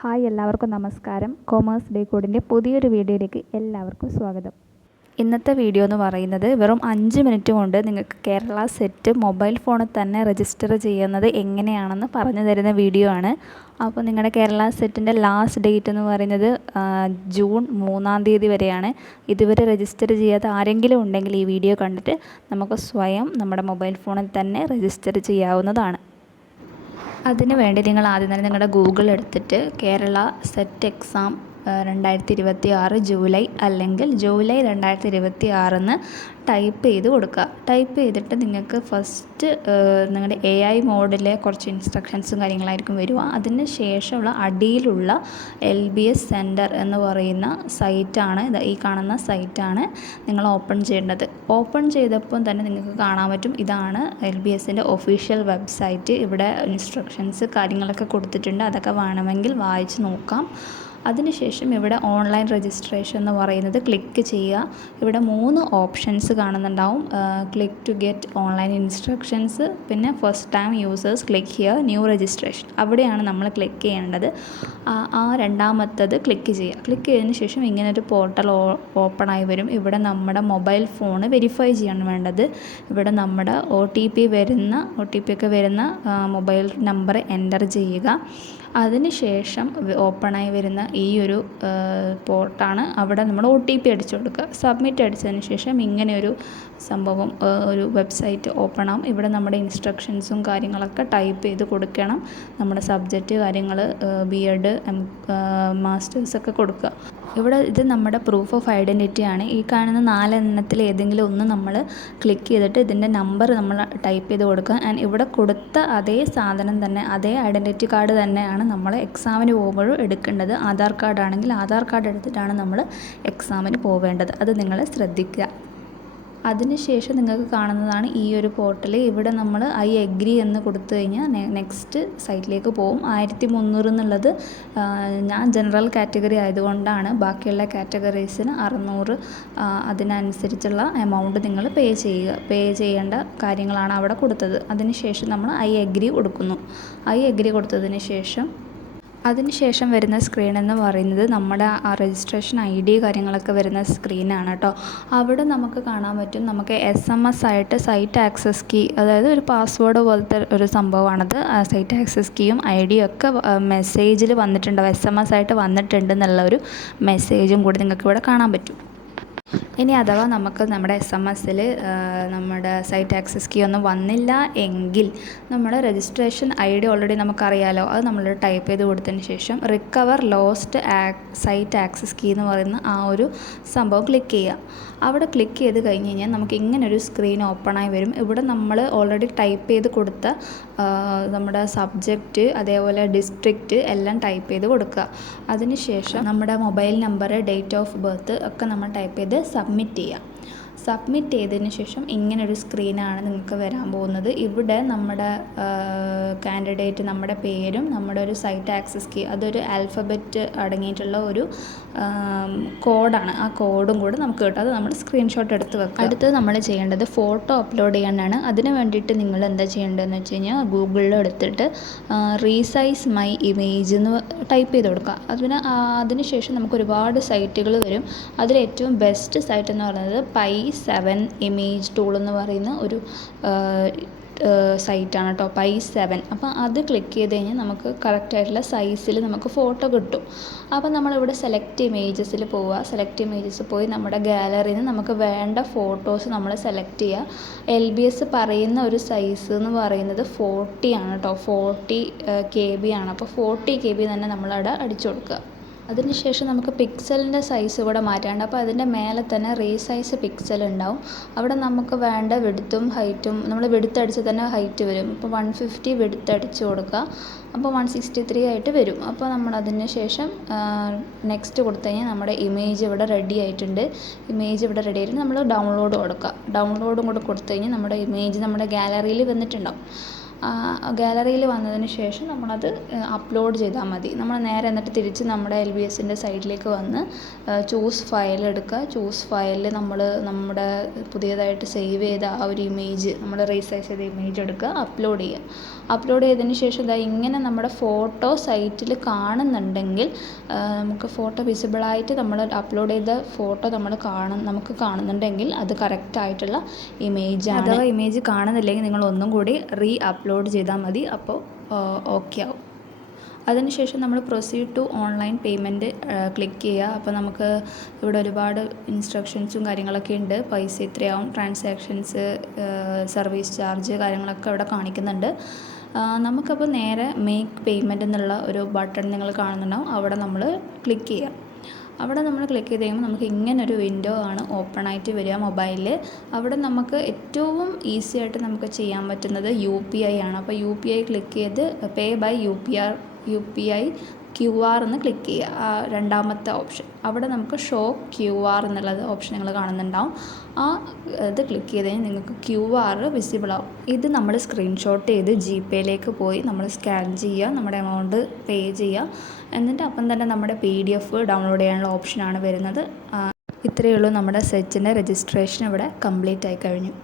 Hi, എല്ലാവർക്കും നമസ്കാരം. Commerce day കോഡിൻ്റെ പുതിയൊരു വീഡിയോയിലേക്ക് എല്ലാവർക്കും സ്വാഗതം. ഇന്നത്തെ വീഡിയോ എന്ന് പറയുന്നത് വെറും 5 മിനിറ്റ് കൊണ്ട് നിങ്ങൾക്ക് കേരള സെറ്റ് മൊബൈൽ ഫോണിൽ തന്നെ രജിസ്റ്റർ ചെയ്യുന്നത് എങ്ങനെയാണെന്ന് പറഞ്ഞു തരുന്ന വീഡിയോ ആണ്. അപ്പോൾ നിങ്ങളുടെ കേരള സെറ്റിൻ്റെ ലാസ്റ്റ് ഡേറ്റ് എന്ന് പറയുന്നത് ജൂൺ 3-ാം തീയതി വരെയാണ്. ഇതുവരെ രജിസ്റ്റർ ചെയ്യാത്ത ആരെങ്കിലും ഉണ്ടെങ്കിൽ ഈ വീഡിയോ കണ്ടിട്ട് നമുക്ക് സ്വയം നമ്മുടെ മൊബൈൽ ഫോണിൽ തന്നെ രജിസ്റ്റർ ചെയ്യാവുന്നതാണ്. അതിനു വേണ്ടി നിങ്ങൾ ആദ്യം തന്നെ നിങ്ങളുടെ ഗൂഗിൾ എടുത്തിട്ട് കേരള സെറ്റ് എക്സാം 2026 ജൂലൈ അല്ലെങ്കിൽ ജൂലൈ 2026 എന്ന് ടൈപ്പ് ചെയ്ത് കൊടുക്കുക. ടൈപ്പ് ചെയ്തിട്ട് നിങ്ങൾക്ക് ഫസ്റ്റ് നിങ്ങളുടെ AI മോഡിലെ കുറച്ച് ഇൻസ്ട്രക്ഷൻസും കാര്യങ്ങളായിരിക്കും വരിക. അതിന് ശേഷമുള്ള അടിയിലുള്ള LBS സെൻറ്റർ എന്ന് പറയുന്ന സൈറ്റാണ് ഈ കാണുന്ന സൈറ്റാണ് നിങ്ങൾ ഓപ്പൺ ചെയ്യേണ്ടത്. ഓപ്പൺ ചെയ്തപ്പോൾ തന്നെ നിങ്ങൾക്ക് കാണാൻ പറ്റും, ഇതാണ് LBSൻ്റെ ഒഫീഷ്യൽ വെബ്സൈറ്റ്. ഇവിടെ ഇൻസ്ട്രക്ഷൻസ് കാര്യങ്ങളൊക്കെ കൊടുത്തിട്ടുണ്ട്, അതൊക്കെ വേണമെങ്കിൽ വായിച്ച് നോക്കാം. അതിനുശേഷം ഇവിടെ ഓൺലൈൻ രജിസ്ട്രേഷൻ എന്ന് പറയുന്നത് ക്ലിക്ക് ചെയ്യുക. ഇവിടെ 3 ഓപ്ഷൻസ് കാണുന്നുണ്ടാവും. Click to get online instructions, പിന്നെ first time users click here new registration, അവിടെയാണ് നമ്മൾ ക്ലിക്ക് ചെയ്യേണ്ടത്. രണ്ടാമത്തത് ക്ലിക്ക് ചെയ്യുക. ക്ലിക്ക് ചെയ്തതിന് ശേഷം ഇങ്ങനൊരു പോർട്ടൽ ഓപ്പൺ ആയി വരും. ഇവിടെ നമ്മുടെ മൊബൈൽ ഫോൺ വെരിഫൈ ചെയ്യാണ് വേണ്ടത്. ഇവിടെ നമ്മുടെ ഒ ടി പി ഒക്കെ വരുന്ന മൊബൈൽ നമ്പർ എൻ്റർ ചെയ്യുക. അതിനുശേഷം ഓപ്പണായി വരുന്ന ഈ ഒരു പോർട്ടാണ്. അവിടെ നമ്മൾ OTP അടിച്ചു കൊടുക്കുക. സബ്മിറ്റ് അടിച്ചതിന് ശേഷം ഇങ്ങനെയൊരു സംഭവം, ഒരു വെബ്സൈറ്റ് ഓപ്പൺ ആവും. ഇവിടെ നമ്മുടെ ഇൻസ്ട്രക്ഷൻസും കാര്യങ്ങളൊക്കെ ടൈപ്പ് ചെയ്ത് കൊടുക്കണം. നമ്മുടെ സബ്ജക്റ്റ് കാര്യങ്ങൾ, B.Ed, മാസ്റ്റേഴ്സൊക്കെ കൊടുക്കുക. ഇവിടെ ഇത് നമ്മുടെ പ്രൂഫ് ഓഫ് ഐഡൻറ്റിറ്റി ആണ്. ഈ കാണുന്ന 4 എണ്ണത്തിൽ ഏതെങ്കിലും ഒന്ന് നമ്മൾ ക്ലിക്ക് ചെയ്തിട്ട് ഇതിൻ്റെ നമ്പർ നമ്മൾ ടൈപ്പ് ചെയ്ത് കൊടുക്കുക. ആൻഡ് ഇവിടെ കൊടുത്ത അതേ സാധനം തന്നെ, അതേ ഐഡൻറ്റിറ്റി കാർഡ് തന്നെയാണ് നമ്മൾ എക്സാമിന് പോകുമ്പോഴും എടുക്കേണ്ടത്. ആധാർ കാർഡ് ആണെങ്കിൽ ആധാർ കാർഡ് എടുത്തിട്ടാണ് നമ്മൾ എക്സാമിന് പോവേണ്ടത്. അത് നിങ്ങൾ ശ്രദ്ധിക്കുക. അതിനുശേഷം നിങ്ങൾക്ക് കാണുന്നതാണ് ഈ ഒരു പോർട്ടൽ. ഇവിടെ നമ്മൾ ഐ എഗ്രി എന്ന് കൊടുത്തു കഴിഞ്ഞാൽ നെക്സ്റ്റ് സൈറ്റിലേക്ക് പോകും. 1300 എന്നുള്ളത് ഞാൻ ജനറൽ കാറ്റഗറി ആയതുകൊണ്ടാണ്. ബാക്കിയുള്ള കാറ്റഗറീസിന് 600. അതിനനുസരിച്ചുള്ള എമൗണ്ട് നിങ്ങൾ പേ ചെയ്യേണ്ട കാര്യങ്ങളാണ് അവിടെ കൊടുത്തത്. അതിനുശേഷം നമ്മൾ ഐ എഗ്രി കൊടുക്കുന്നു. ഐ എഗ്രി കൊടുത്തതിന് ശേഷം വരുന്ന സ്ക്രീൻ എന്ന് പറയുന്നത് നമ്മുടെ ആ രജിസ്ട്രേഷൻ ID കാര്യങ്ങളൊക്കെ വരുന്ന സ്ക്രീനാണ് കേട്ടോ. അവിടെ നമുക്ക് കാണാൻ പറ്റും, നമുക്ക് SMS ആയിട്ട് സൈറ്റ് ആക്സസ് കീ, അതായത് ഒരു പാസ്വേഡ് പോലത്തെ ഒരു സംഭവമാണത്. സൈറ്റ് ആക്സസ് കീയും ID ഒക്കെ മെസ്സേജിൽ വന്നിട്ടുണ്ടാവും, SMS ആയിട്ട് വന്നിട്ടുണ്ടെന്നുള്ള ഒരു മെസ്സേജും കൂടി നിങ്ങൾക്ക് ഇവിടെ കാണാൻ പറ്റും. ഇനി അഥവാ നമുക്ക് നമ്മുടെ SMS-ൽ നമ്മുടെ സൈറ്റ് ആക്സസ് കീ ഒന്നും വന്നില്ല എങ്കിൽ നമ്മുടെ രജിസ്ട്രേഷൻ ID ഓൾറെഡി നമുക്കറിയാലോ, അത് നമ്മൾ ടൈപ്പ് ചെയ്ത് കൊടുത്തതിന് ശേഷം recover lost site access key എന്ന് പറയുന്ന ആ ഒരു സംഭവം ക്ലിക്ക് ചെയ്യുക. അവിടെ ക്ലിക്ക് ചെയ്ത് കഴിഞ്ഞ് കഴിഞ്ഞാൽ നമുക്ക് ഇങ്ങനൊരു സ്ക്രീൻ ഓപ്പണായി വരും. ഇവിടെ നമ്മൾ ഓൾറെഡി ടൈപ്പ് ചെയ്ത് കൊടുത്ത നമ്മുടെ സബ്ജക്റ്റ്, അതേപോലെ ഡിസ്ട്രിക്റ്റ് എല്ലാം ടൈപ്പ് ചെയ്ത് കൊടുക്കുക. അതിനുശേഷം നമ്മുടെ mobile number, date of birth ഒക്കെ നമ്മൾ ടൈപ്പ് ചെയ്ത് സബ്മിറ്റ് ചെയ്യുക. സബ്മിറ്റ് ചെയ്തതിന് ശേഷം ഇങ്ങനൊരു സ്ക്രീനാണ് നിങ്ങൾക്ക് വരാൻ പോകുന്നത്. ഇവിടെ നമ്മുടെ കാൻഡിഡേറ്റ്, നമ്മുടെ പേരും നമ്മുടെ ഒരു സൈറ്റ് ആക്സസ് കീ, അതൊരു ആൽഫബറ്റ് അടങ്ങിയിട്ടുള്ള ഒരു കോഡാണ്. ആ കോഡും കൂടെ നമുക്ക് കിട്ടും. അത് നമ്മൾ സ്ക്രീൻഷോട്ട് എടുത്ത് വെക്കുക. അടുത്തത് നമ്മൾ ചെയ്യേണ്ടത് ഫോട്ടോ അപ്ലോഡ് ചെയ്യാനാണ്. അതിന് വേണ്ടിയിട്ട് നിങ്ങൾ എന്താ ചെയ്യേണ്ടതെന്ന് വെച്ച് കഴിഞ്ഞാൽ ഗൂഗിളിൽ എടുത്തിട്ട് റീസൈസ് മൈ ഇമേജ് എന്ന് ടൈപ്പ് ചെയ്ത് കൊടുക്കുക. അതിനുശേഷം നമുക്ക് ഒരുപാട് സൈറ്റുകൾ വരും. അതിലേറ്റവും ബെസ്റ്റ് സൈറ്റ് എന്ന് പറയുന്നത് Pi7 ഇമേജ് ടൂൾ എന്ന് പറയുന്ന ഒരു സൈറ്റാണ് കേട്ടോ, Pi7. അപ്പോൾ അത് ക്ലിക്ക് ചെയ്ത് കഴിഞ്ഞാൽ നമുക്ക് കറക്റ്റായിട്ടുള്ള സൈസിൽ നമുക്ക് ഫോട്ടോ കിട്ടും. അപ്പോൾ നമ്മളിവിടെ സെലക്ട് ഇമേജസിൽ പോവുക. സെലക്ട് ഇമേജസ് പോയി നമ്മുടെ ഗാലറിയിൽ നിന്ന് നമുക്ക് വേണ്ട ഫോട്ടോസ് നമ്മൾ സെലക്ട് ചെയ്യുക. LBS പറയുന്ന ഒരു സൈസ് എന്ന് പറയുന്നത് 40 ആണ് കേട്ടോ, 40 KB ആണ്. അപ്പോൾ 40 KB തന്നെ നമ്മളവിടെ അടിച്ചു കൊടുക്കുക. അതിനുശേഷം നമുക്ക് പിക്സലിൻ്റെ സൈസ് കൂടെ മാറ്റാണ്ട്. അപ്പോൾ അതിൻ്റെ മേലെ തന്നെ റീസൈസ് പിക്സൽ ഉണ്ടാവും. അവിടെ നമുക്ക് വേണ്ട വിഡ്ത്തും ഹൈറ്റും, നമ്മൾ വിഡ്ത്ത് അടിച്ച് തന്നെ ഹൈറ്റ് വരും. ഇപ്പോൾ 150 വിഡ്ത്ത് അടിച്ച് കൊടുക്കുക. അപ്പോൾ 163 ആയിട്ട് വരും. അപ്പോൾ നമ്മൾ അതിന് ശേഷം നെക്സ്റ്റ് കൊടുത്തു കഴിഞ്ഞാൽ നമ്മുടെ ഇമേജ് ഇവിടെ റെഡി ആയിട്ടുണ്ട്. നമ്മൾ ഡൗൺലോഡ് കൊടുക്കുക. ഡൗൺലോഡും കൂടെ കൊടുത്തു കഴിഞ്ഞാൽ നമ്മുടെ ഇമേജ് നമ്മുടെ ഗാലറിയിൽ വന്നിട്ടുണ്ടാവും. ഗാലറിയിൽ വന്നതിന് ശേഷം നമ്മളത് അപ്ലോഡ് ചെയ്താൽ മതി. നമ്മൾ നേരെ എന്നിട്ട് തിരിച്ച് നമ്മുടെ LBSൻ്റെ സൈഡിലേക്ക് വന്ന് ചൂസ് ഫയൽ എടുക്കുക. ചൂസ് ഫയലിൽ നമ്മൾ നമ്മുടെ പുതിയതായിട്ട് സേവ് ചെയ്ത ആ ഒരു ഇമേജ്, നമ്മൾ റീസൈസ് ചെയ്ത ഇമേജ് എടുക്കുക, അപ്ലോഡ് ചെയ്യുക. അപ്ലോഡ് ചെയ്തതിന് ശേഷം ഇങ്ങനെ നമ്മുടെ ഫോട്ടോ സൈറ്റിൽ കാണുന്നുണ്ടെങ്കിൽ, നമുക്ക് ഫോട്ടോ വിസിബിളായിട്ട് നമ്മൾ അപ്ലോഡ് ചെയ്ത ഫോട്ടോ നമുക്ക് കാണുന്നുണ്ടെങ്കിൽ അത് കറക്റ്റായിട്ടുള്ള ഇമേജാണ്. അഥവാ ഇമേജ് കാണുന്നില്ലെങ്കിൽ നിങ്ങൾ ഒന്നും കൂടി അപ്ലോഡ് ചെയ്താൽ മതി. അപ്പോൾ ഓക്കെ ആവും. അതിനുശേഷം നമ്മൾ proceed to online payment click ചെയ്യുക. അപ്പോൾ നമുക്ക് ഇവിടെ ഒരുപാട് ഇൻസ്ട്രക്ഷൻസും കാര്യങ്ങളൊക്കെ ഉണ്ട്. പൈസ എത്രയാവും, ട്രാൻസാക്ഷൻസ്, സർവീസ് ചാർജ് കാര്യങ്ങളൊക്കെ ഇവിടെ കാണിക്കുന്നുണ്ട്. നമുക്കപ്പോൾ നേരെ മേക്ക് പേയ്മെൻറ്റ് എന്നുള്ള ഒരു ബട്ടൺ നിങ്ങൾ കാണുന്നുണ്ടാവും. അവിടെ നമ്മൾ ക്ലിക്ക് ചെയ്യുക. അവിടെ നമ്മൾ ക്ലിക്ക് ചെയ്ത് കഴിയുമ്പോൾ നമുക്ക് ഇങ്ങനൊരു വിൻഡോ ആണ് ഓപ്പൺ ആയിട്ട് വരിക മൊബൈലിൽ. അവിടെ നമുക്ക് ഏറ്റവും ഈസി ആയിട്ട് നമുക്ക് ചെയ്യാൻ പറ്റുന്നത് UPI ആണ്. അപ്പോൾ UPI ക്ലിക്ക് ചെയ്ത് പേ ബൈ UPI QR എന്ന് ക്ലിക്ക് ചെയ്യുക. ആ രണ്ടാമത്തെ ഓപ്ഷൻ, അവിടെ നമുക്ക് ഷോ QR എന്നുള്ളത് ഓപ്ഷൻ നിങ്ങൾ കാണുന്നുണ്ടാവും. ആ ഇത് ക്ലിക്ക് ചെയ്ത് കഴിഞ്ഞാൽ നിങ്ങൾക്ക് QR വിസിബിൾ ആവും. ഇത് നമ്മൾ സ്ക്രീൻഷോട്ട് ചെയ്ത് GPayയിലേക്ക് പോയി നമ്മൾ സ്കാൻ ചെയ്യുക, നമ്മുടെ എമൗണ്ട് പേ ചെയ്യുക. എന്നിട്ട് അപ്പം തന്നെ നമ്മുടെ PDF ഡൗൺലോഡ് ചെയ്യാനുള്ള ഓപ്ഷനാണ് വരുന്നത്. ഇത്രയേ ഉള്ളൂ, നമ്മുടെ സെറ്റിൻ്റെ രജിസ്ട്രേഷൻ ഇവിടെ കംപ്ലീറ്റ് ആയി കഴിഞ്ഞു.